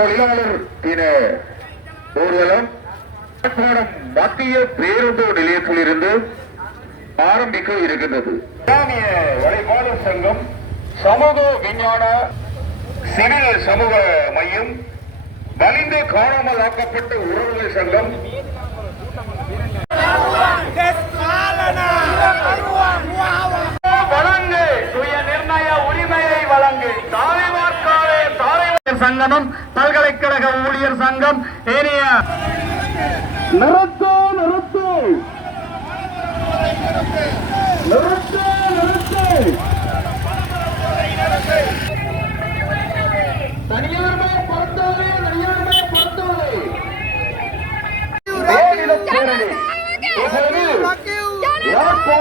தொழிலாளர் தின ஊர்வலம் மத்திய பேருந்து நிலையத்தில் இருந்து ஆரம்பிக்க இருக்கின்றது. இஸ்லாமிய வழிபாடு சங்கம் சமூக விஞ்ஞான சிவில் சமூக மையம் வலிந்து காணாமல் ஆக்கப்பட்ட உறவுகள் சங்கம் வழங்கு சுய நிர்ணய உரிமையை வழங்கு தாய்மார்க்காலே தாய்மார் சங்கமம் பல்கலைக்கழக ஊழியர் சங்கம் ஏனைய நிறுத்து நிறுத்து.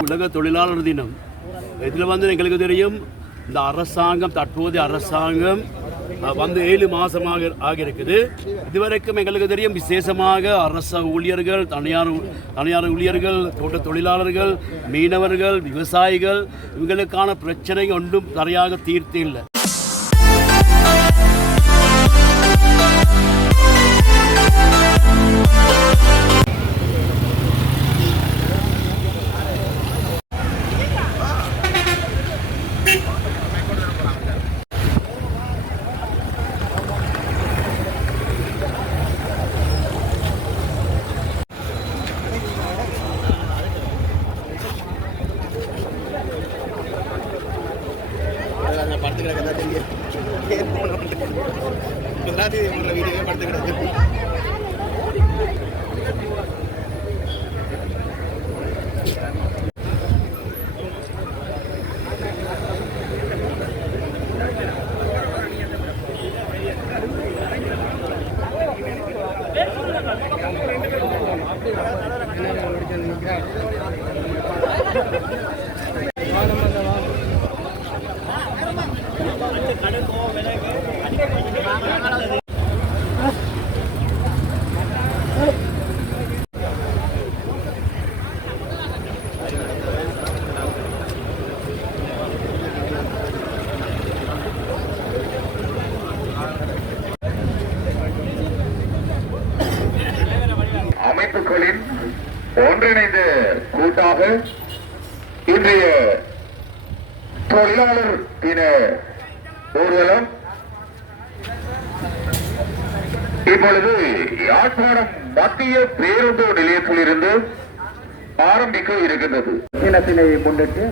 உலக தொழிலாளர் தினம். இதில் வந்து எங்களுக்கு தெரியும்? இந்த அரசாங்கம் தற்போதைய அரசாங்கம் வந்து ஏழு மாதமாக ஆகியிருக்குது. இதுவரைக்கும் எங்களுக்கு தெரியும் விசேஷமாக அரச ஊழியர்கள் தனியார் தனியார் ஊழியர்கள் தோட்ட தொழிலாளர்கள் மீனவர்கள் விவசாயிகள் இவங்களுக்கான பிரச்சனை ஒன்றும் சரியாக தீர்த்து இல்லை. படுத்து கிடக்கிறதா தெரியும். எல்லாத்தையும் வீடியோவே படுத்து கிடக்கு அமைப்புகளின் ஒன்றிணைந்த கூட்டாக இன்றைய தொழிலாளர் தின ஊர்வலம் இப்பொழுது யாழ்ப்பாணம் மத்திய பேருந்து நிலையத்தில் இருந்து ஆரம்பிக்க இருக்கின்றது. தினத்தினை முன்னிட்டு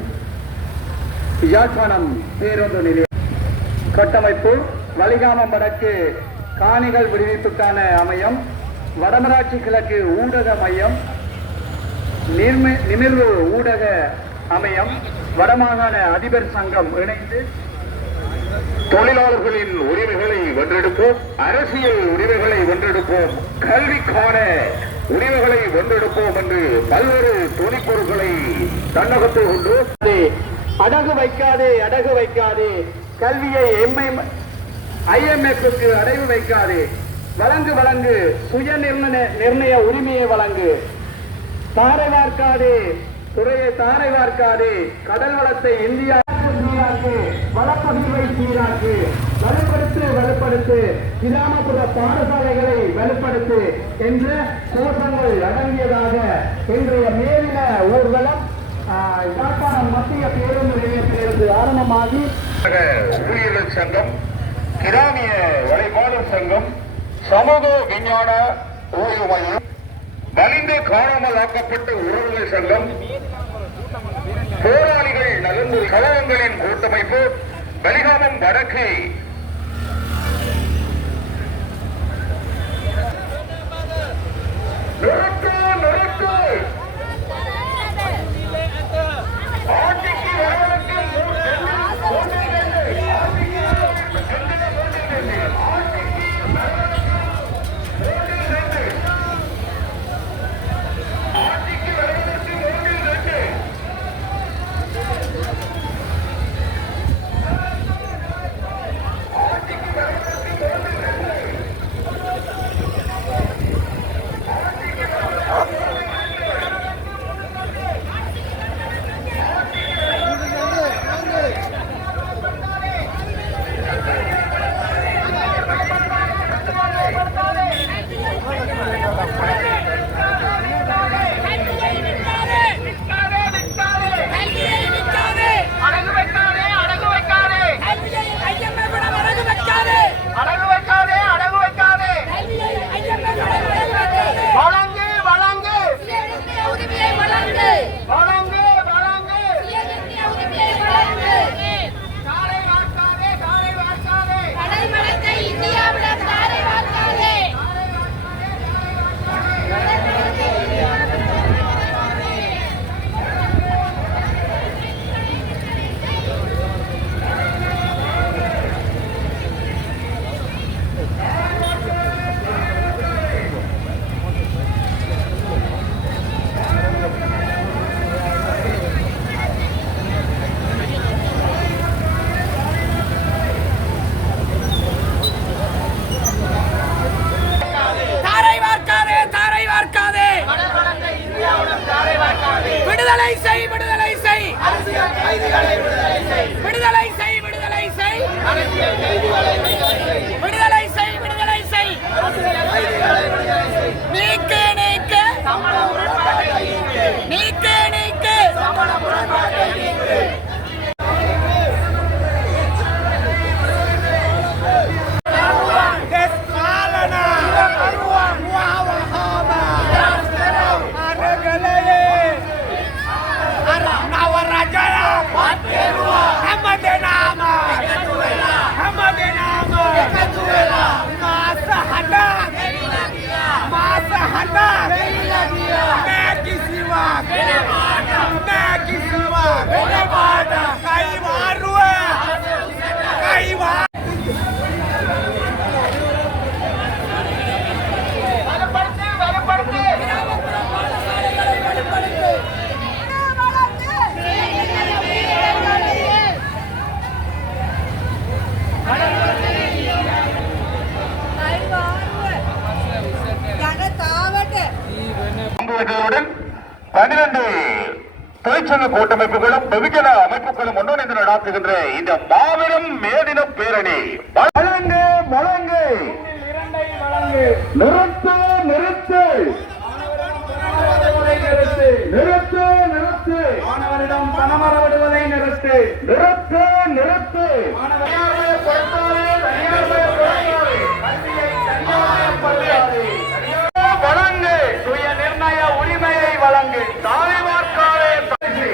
யாழ்ப்பாணம் பேருந்து நிலைய கட்டமைப்பு வலிகாமம் வடக்கு காணிகள் விடுவிப்புக்கான அமையம் வடமராட்சி கிழக்கு ஊடக மையம் நிமிர்வு ஊடக அமையம் வடமாகாண அதிபர் சங்கம் இணைந்து தொழிலாளர்களின் உரிமைகளை வென்றெடுப்போம் அரசியல் உரிமைகளை வென்றெடுப்போம் கல்விக்கான உரிமைகளை வென்றெடுப்போம் என்று பல்வேறு துணிப்பொருட்களை தன்னகத்தில் கொண்டு அடகு வைக்காதே அடகு வைக்காதே கல்வியை எம்ஐ ஐஎம்எஃப்க்கு அடைவு வைக்காதே வழங்கு வழங்கு சுய நிர்ணய நிர்ணய உரிமையை வழங்கு. தாரை வார்க்காதே துறையை தாரை வார்க்காதே கடல் வளத்தை இந்தியா சீராக்கு வளப்பகிர்வை சீராக்கு வலுப்படுத்து வலுப்படுத்து கிராமப்புற பாடசாலைகளை வலுப்படுத்து என்ற கோஷங்கள் அடங்கியதாக இன்றைய மேலின ஊர்வலம் யாழ்ப்பாணம் மத்திய பேருந்து நிலையத்திலிருந்து ஆரம்பமாகி ஊழியர்கள் சங்கம் கிராமிய வழிபாடு சங்கம் சமூக விஞ்ஞான ஓய்வு மையம் மலிந்து காணாமல் ஆக்கப்பட்ட உறவுகள் சங்கம் போராளிகள் நலந்து கழகங்களின் கூட்டமைப்பு பலிகாமம் வடக்கு. நிறுத்து நிறுத்து. ஆட்சிக்கு வருவதற்கு விடுதலை செய்விடுதலை நிறுத்து நிறுத்து. நிறுத்து நிறுத்து. மாணவரிடம் பணமர விடுவதை நிறுத்து நிறுத்து. நிறுத்து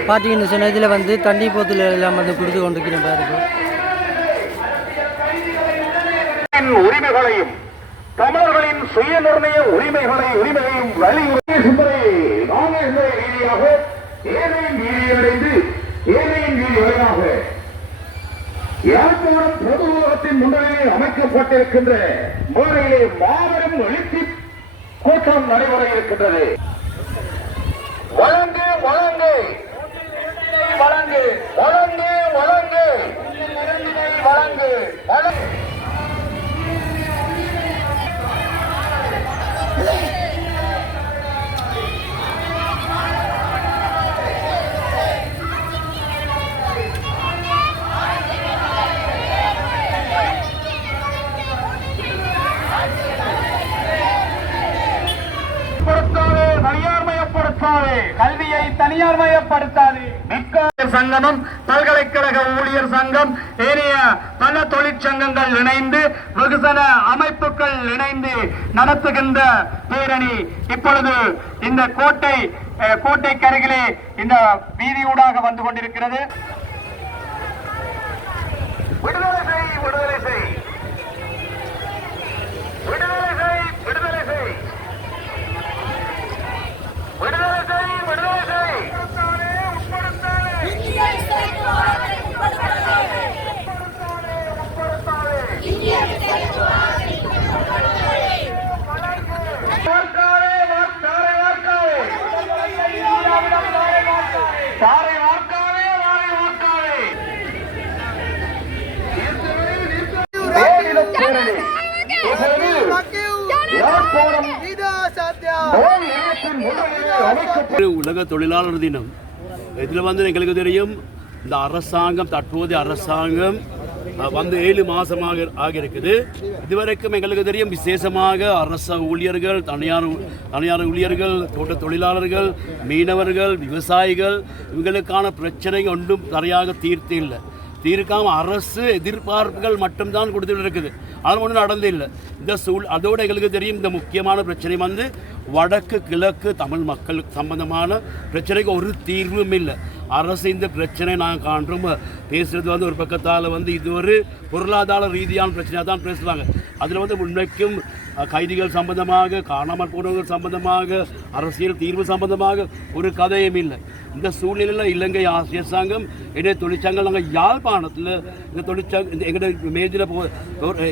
பார்த்தீங்கன்னு சொன்ன இதில் வந்து தண்ணி போத்தில் எல்லாம் வந்து கொடுத்து கொண்டிருக்கிறேன் பாருங்க உரிமைகளையும் தமிழர்களின் சுய நிர்ணய உரிமைகளை உரிமையையும் வலியுறுத்தி நாகேஸ்வர ரீதியாக ஏழையின் வீதியடைந்து ஏழையின் வழியாக யாழ்ப்பாணம் பொது உலகத்தின் முன்னிலையில் அமைக்கப்பட்டிருக்கின்ற முறையிலே மாபெரும் எழுச்சி கூட்டம் நடைபெற இருக்கின்றது. வழங்கு வழங்கு வழங்கு வழங்கு. வழங்கு வழங்கு வழங்கு படுத்தாதே தனியார்மயப்படுத்தாதே கல்வியை தனியார் மயப்படுத்தாது மிக்கார் சங்கமம் பல்கலைக்கழக ஊழியர் சங்கம் ஏனைய பல தொழிற்சங்கங்கள் இணைந்து வெகுசன அமைப்புகள் இணைந்து நடத்துகின்ற பேரணி இப்பொழுது இந்த கோட்டை கோட்டை கருகிலே இந்த வீதியூடாக வந்து கொண்டிருக்கிறது. விடுதலை செய் விடுதலை செய் விடுதலை செய் விடுதலை செய் விடுதலை செய் விடுதலை செய் வார்க்காரே, வார்க்காரே, வார்க்காரே. சாரை வார்க்காரே, வாரை வார்க்காரே. வேலிடம் பேரணி. இப்பொழுது யாழ்ப்பாணம் நோய் நிலையத்தின் முன்னிலையில் அமைக்கப்பட்ட உலக தொழிலாளர் தினம். இதில் வந்து எங்களுக்கு தெரியும் இந்த அரசாங்கம் தற்போதைய அரசாங்கம் வந்து ஏழு மாதமாக ஆகியிருக்குது. இதுவரைக்கும் எங்களுக்கு தெரியும் விசேஷமாக அரச ஊழியர்கள் தனியார் தனியார் ஊழியர்கள் தோட்ட தொழிலாளர்கள் மீனவர்கள் விவசாயிகள் இவங்களுக்கான பிரச்சனை ஒன்றும் சரியாக தீர்த்து இல்லை. தீர்க்காம அரசு எதிர்பார்ப்புகள் மட்டும்தான் கொடுத்துட்டு இருக்குது அது ஒன்றும் நடந்து இல்லை. இந்த சூழ் அதோட எங்களுக்கு தெரியும் இந்த முக்கியமான பிரச்சனை வந்து வடக்கு கிழக்கு தமிழ் மக்கள் சம்பந்தமான பிரச்சனைக்கு ஒரு தீர்வும் இல்லை. அரசு இந்த பிரச்சனை நாங்கள் காண்றோம். பேசுறது வந்து ஒரு பக்கத்தால் வந்து இது ஒரு பொருளாதார ரீதியான பிரச்சனையாக தான் பேசுகிறாங்க அதில் வந்து உண்மைக்கும் கைதிகள் சம்பந்தமாக காணாமல் போனவர்கள் சம்பந்தமாக அரசியல் தீர்வு சம்பந்தமாக ஒரு கதையும் இல்லை இந்த சூழ்நிலையில் இலங்கை ஆசிரியர் சங்கம் இடையே தொழிற்சங்கம் நாங்கள் யாழ்ப்பாணத்தில் இந்த தொழிற்சங்க இந்த எங்களோட மேஜில் போ ஒரு-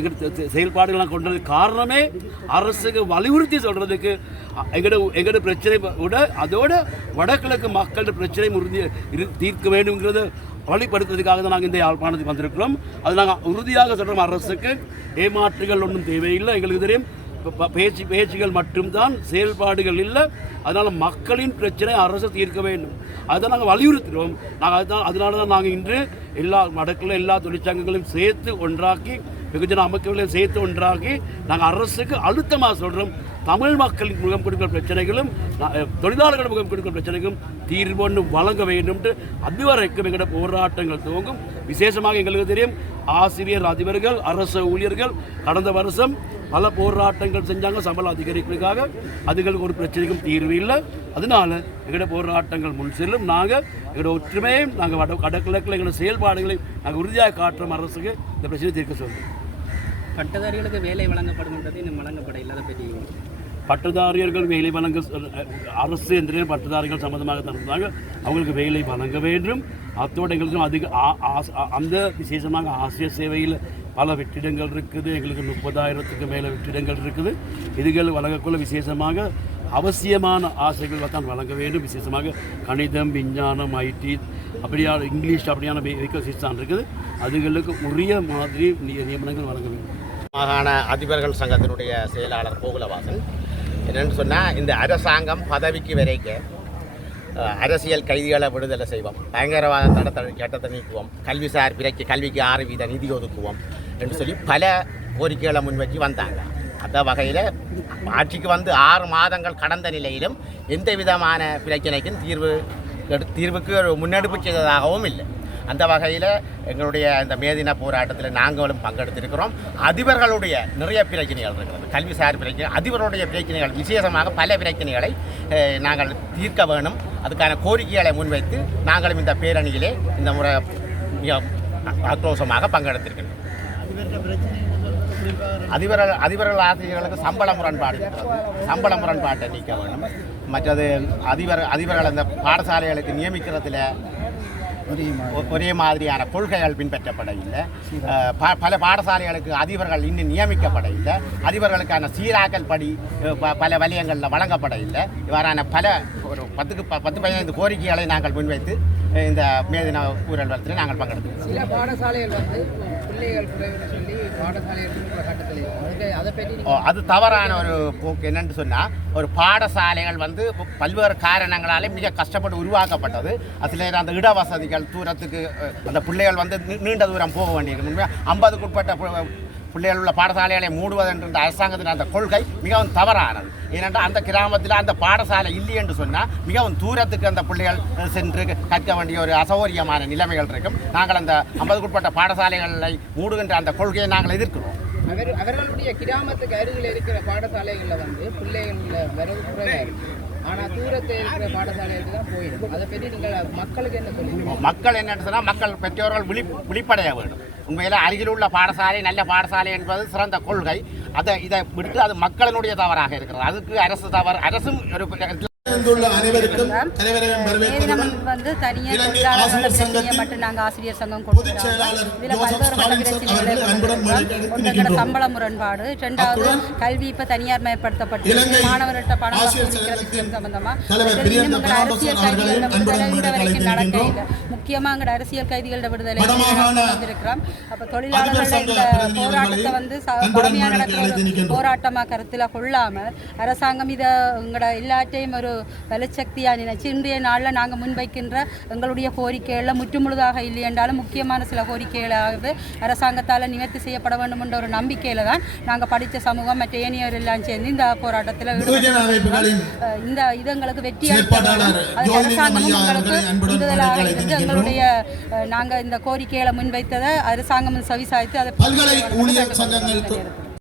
செயல்பாடுகள்லாம் கொண்டது காரணமே அரசுக்கு வலியுறுத்தி சொல்கிறதுக்கு எங்களோட எங்களோட பிரச்சனை விட அதோட வடகிழக்கு மக்களோட பிரச்சனை உறுதி தீர்க்க வேண்டுங்கிறது வழிப்படுத்துறதுக்காக தான் நாங்கள் இந்த யாழ்ப்பாணத்துக்கு வந்திருக்கிறோம். அது நாங்கள் உறுதியாக சொல்கிறோம் அரசுக்கு ஏமாற்றுகள் ஒன்றும் தேவையில்லை. எங்களுக்கு தெரியும் பேச்சு பேச்சுகள் மட்டும்தான் செயல்பாடுகள் இல்லை. அதனால் மக்களின் பிரச்சனை அரசு தீர்க்க வேண்டும். அதை நாங்கள் வலியுறுத்துகிறோம் நாங்கள் அதுதான் அதனால தான் நாங்கள் இன்று எல்லா மடக்கில் எல்லா தொழிற்சங்கங்களையும் சேர்த்து ஒன்றாக்கி வெகுஜன அமைப்புகளையும் சேர்த்து ஒன்றாக்கி நாங்கள் அரசுக்கு அழுத்தமாக சொல்கிறோம் தமிழ் மக்களின் முகம் கொடுக்கிற பிரச்சனைகளும் தொழிலாளர்கள் முகம் கொடுக்கிற பிரச்சனைகளும் தீர்வு ஒன்று வழங்க வேண்டும்ட்டு அதுவரைக்கும் எங்களோட போராட்டங்கள் துவங்கும். விசேஷமாக எங்களுக்கு தெரியும் ஆசிரியர் அதிபர்கள் அரசு ஊழியர்கள் கடந்த வருஷம் பல போராட்டங்கள் செஞ்சாங்க சம்பளம் அதிகரிக்கிறதுக்காக அதுகளுக்கு ஒரு பிரச்சனைக்கும் தீர்வு இல்லை. அதனால எங்களோட போராட்டங்கள் முன் செல்லும். நாங்கள் எங்களோட ஒற்றுமையும் நாங்கள் வட வடகிழக்கில் எங்களோட செயல்பாடுகளை நாங்கள் உறுதியாக காட்டுறோம் அரசுக்கு. இந்த பிரச்சனையை தீர்க்க சொல்லுவோம் பட்டதாரிகளுக்கு வேலை வழங்கப்படுகின்றது இன்னும் வழங்கப்பட இல்லாத பற்றி பட்டதாரியர்கள் வேலை வழங்க அரசு என்ற பட்டதாரிகள் சம்மந்தமாக தந்தாங்க அவங்களுக்கு வேலை வழங்க வேண்டும். அத்தோடு எங்களுக்கு அதிக ஆ- அந்த விசேஷமாக ஆசிரியர் சேவையில் பல வெற்றிடங்கள் இருக்குது. எங்களுக்கு முப்பதாயிரத்துக்கு மேலே வெற்றிடங்கள் இருக்குது. இதுகள் வழங்கக்குள்ள விசேஷமாக அவசியமான ஆசைகள் தான் வழங்க வேண்டும். விசேஷமாக கணிதம் விஞ்ஞானம் ஐடி அப்படியான இங்கிலீஷ் அப்படியான வேகசிஸ் தான் இருக்குது. அதுகளுக்கு உரிய மாதிரி நியமனங்கள் வழங்க வேண்டும். மாகாண அதிபர்கள் சங்கத்தினுடைய செயலாளர் கோகுலவாசன் என்னென்னு சொன்னால் இந்த அரசாங்கம் பதவிக்கு வரைக்கும் அரசியல் கைதிகளை விடுதலை செய்வோம். பயங்கரவாத தடத்தை சட்டத்தை நீக்குவோம். கல்விசார் பிறக்கு கல்விக்கு ஆறு வீத நிதி ஒதுக்குவோம் என்று சொல்லி பல கோரிக்கைகளை முன்வச்சு வந்தாங்க. அந்த வகையில் ஆட்சிக்கு வந்து ஆறு மாதங்கள் கடந்த நிலையிலும் எந்த விதமான பிரச்சனைக்கும் தீர்வு தீர்வுக்கு ஒரு முன்னெடுப்பு செய்ததாகவும் இல்லை. அந்த வகையில் எங்களுடைய இந்த மேதின போராட்டத்தில் நாங்களும் பங்கெடுத்திருக்கிறோம். அதிபர்களுடைய நிறைய பிரச்சனைகள் இருக்கிறது. கல்விசார் பிரச்சனை அதிபருடைய பிரச்சனைகள் விசேஷமாக பல பிரச்சனைகளை நாங்கள் தீர்க்க வேணும். அதுக்கான கோரிக்கைகளை முன்வைத்து நாங்களும் இந்த பேரணியிலே இந்த முறை மிக ஆக்ரோஷமாக பங்கெடுத்திருக்கிறோம். அதிபர்கள் அதிபர்கள் ஆசிரியர்களுக்கு சம்பள முரண்பாடு சம்பள முரண்பாட்டை நீக்க வேண்டும் மற்றது அதிபர் அதிபர்கள் அந்த பாடசாலைகளுக்கு நியமிக்கிறதுல ஒரே மாதிரியான கொள்கைகள் பின்பற்றப்பட இல்லை. அஹ், ப- பல பாடசாலைகளுக்கு அதிபர்கள் இன்னும் நியமிக்கப்பட இல்லை. அதிபர்களுக்கான சீராக்கல் படி பல வலயங்களில் வழங்கப்பட இல்லை. இவ்வாறான பல ஒரு பத்துக்கு பத்து பதினைந்து கோரிக்கைகளை நாங்கள் முன்வைத்து இந்த மேதின ஊரல் நாங்கள் பங்கெடுத்தோம் சில பாடசாலைகள் வந்து பிள்ளைகள் அது தவறான ஒரு போக்கு என்னன்னு சொன்னால் ஒரு பாடசாலைகள் வந்து பல்வேறு காரணங்களாலே மிக கஷ்டப்பட்டு உருவாக்கப்பட்டது. அதில் அந்த இட வசதிகள் தூரத்துக்கு அந்த பிள்ளைகள் வந்து நீண்ட தூரம் போக வேண்டியிருக்கு ஐம்பதுக்குட்பட்ட பிள்ளைகள் உள்ள பாடசாலைகளை மூடுவதென்ற இந்த அரசாங்கத்தின் அந்த கொள்கை மிகவும் தவறானது. ஏனென்றால் அந்த கிராமத்தில் அந்த பாடசாலை இல்லை என்று சொன்னால் மிகவும் தூரத்துக்கு அந்த பிள்ளைகள் சென்று கற்க வேண்டிய ஒரு அசௌகரியமான நிலைமைகள் இருக்கும். நாங்கள் அந்த ஐம்பதுக்குட்பட்ட பாடசாலைகளை மூடுகின்ற அந்த கொள்கையை நாங்கள் எதிர்க்கிறோம். அவர் அவர்களுடைய கிராமத்துக்கு அருகில் இருக்கிற பாடசாலைகளில் வந்து பிள்ளைகள் வரவு குறைவாக இருக்கு ஆனால் தூரத்தில் இருக்கிற பாடசாலைகளுக்கு தான் போயிடும். அதை பற்றி நீங்கள் மக்களுக்கு என்ன சொல்லுவீங்க? மக்கள் என்னன்னு சொன்னால் மக்கள் பெற்றோர்கள் விழி விழிப்படைய வேண்டும். உண்மையில் அருகில் உள்ள பாடசாலை நல்ல பாடசாலை என்பது சிறந்த கொள்கை. அதை இதை விட்டு அது மக்களினுடைய தவறாக இருக்கிறது. அதுக்கு அரசு தவறு அரசும் ஒரு வந்து தனியாக மட்டும் நாங்கள் ஆசிரியர் சங்கம் நிற்கின்றோம். சம்பள முரண்பாடு ரெண்டாவது அத்துடன் கல்வி இப்போ தனியார் மயப்படுத்தப்பட்டு இலங்கை மாணவர்கிட்ட பணம் விஷயம் சம்பந்தமா தலைவர் இதில் பிரியந்த இன்னும் எங்களோட பரமசிவன் அரசியல் அன்புடன் விடுதலை இந்த வரைக்கும் நடக்க. இல்லை முக்கியமாக எங்களோட அரசியல் கைதிகளோட விடுதலை வந்திருக்கிறோம் அப்போ தொழிலாளர்கள் இந்த போராட்டத்தை வந்து கடுமையாக நடக்கிற. போராட்டமாக கருத்தில் கொள்ளாமல் அரசாங்கம் இதை எங்களோட எல்லாத்தையும் ஒரு வலுச்சக்தியாக நினைச்சு இன்றைய நாளில் நாங்கள் முன்வைக்கின்ற எங்களுடைய கோரிக்கைகளில் முற்றுமுழுதாக இல்லை என்றாலும் முக்கியமான சில கோரிக்கைகளாவது அரசாங்கத்தால் நிவர்த்தி செய்யப்பட வேண்டும் என்ற ஒரு நம்பிக்கையில் தான் நாங்கள் படித்த சமூகம் மற்ற ஏனையோர் எல்லாம் சேர்ந்து இந்த போராட்டத்தில் இந்த இது எங்களுக்கு வெற்றி செயற்பாட்டாளர் அது ஜோதிலிங்கம் அரசாங்கமும் எங்களுக்கு மேடைக்கு இருந்து எங்களுடைய நாங்கள் இந்த கோரிக்கைகளை முன்வைத்ததை அரசாங்கமும் செவிசாய்த்து அதை பல்கலை ஊழியர் சங்கங்கள்